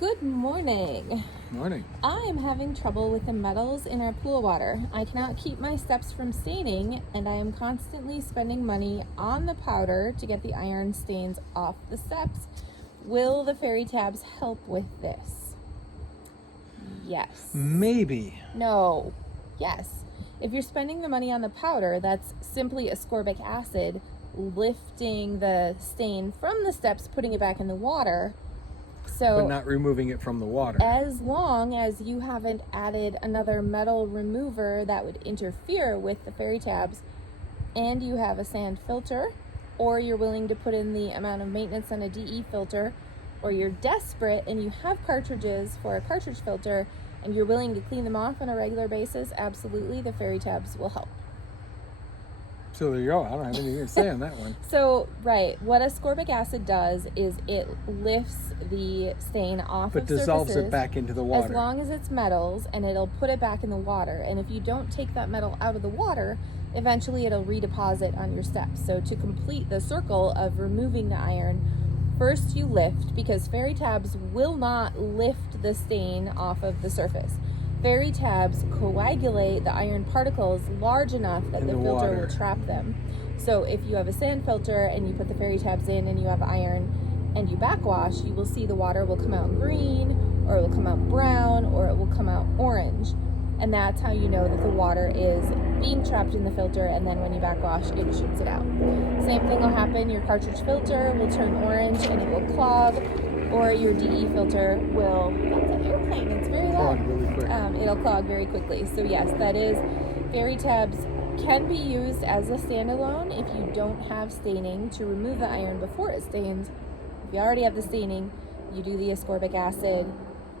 Good morning. Morning. I am having trouble with the metals in our pool water. I cannot keep my steps from staining, and I am constantly spending money on the powder to get the iron stains off the steps. Will the fairy tabs help with this? Yes. Maybe. No. Yes. If you're spending the money on the powder, that's simply ascorbic acid lifting the stain from the steps, putting it back in the water. So, but not removing it from the water. as long as you haven't added another metal remover that would interfere with the fairy tabs, and you have a sand filter, or you're willing to put in the amount of maintenance on a DE filter, or you're desperate and you have cartridges for a cartridge filter and you're willing to clean them off on a regular basis, absolutely, the fairy tabs will help. So there you go. I don't have anything to say on that one. So, right, what ascorbic acid does is it lifts the stain off But of dissolves surfaces it back into the water. as long as it's metals, and it'll put it back in the water. And if you don't take that metal out of the water, eventually it'll redeposit on your steps. So to complete the circle of removing the iron, first you lift, because fairy tabs will not lift the stain off of the surface. Fairy tabs coagulate the iron particles large enough that the filter water. will trap them. So if you have a sand filter and you put the fairy tabs in and you have iron and you backwash, you will see the water will come out green, or it will come out brown, or it will come out orange. And that's how you know that the water is being trapped in the filter, and then when you backwash, it shoots it out. Same thing will happen. Your cartridge filter will turn orange and it will clog, or your DE filter will, that's an airplane, it's very loud. Clog really quick. It'll clog very quickly. So yes, that is, fairy tabs can be used as a standalone if you don't have staining to remove the iron before it stains. If you already have the staining, you do the ascorbic acid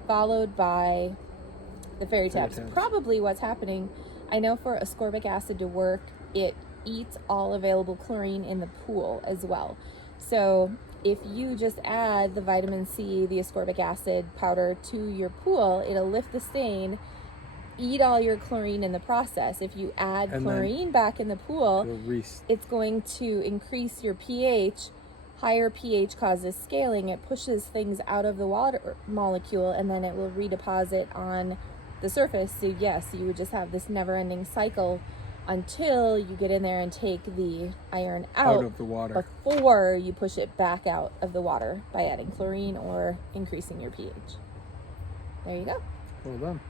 followed by the fairy tabs. Probably what's happening, I know for ascorbic acid to work, it eats all available chlorine in the pool as well. So if you just add the vitamin C, the ascorbic acid powder to your pool, it'll lift the stain, eat all your chlorine in the process. If you add chlorine back in the pool, it's going to increase your pH. Higher pH causes scaling. It pushes things out of the water molecule, and then it will redeposit on the surface. So yes, you would just have this never-ending cycle until you get in there and take the iron out of the water before you push it back out of the water by adding chlorine or increasing your pH. There you go. Well done.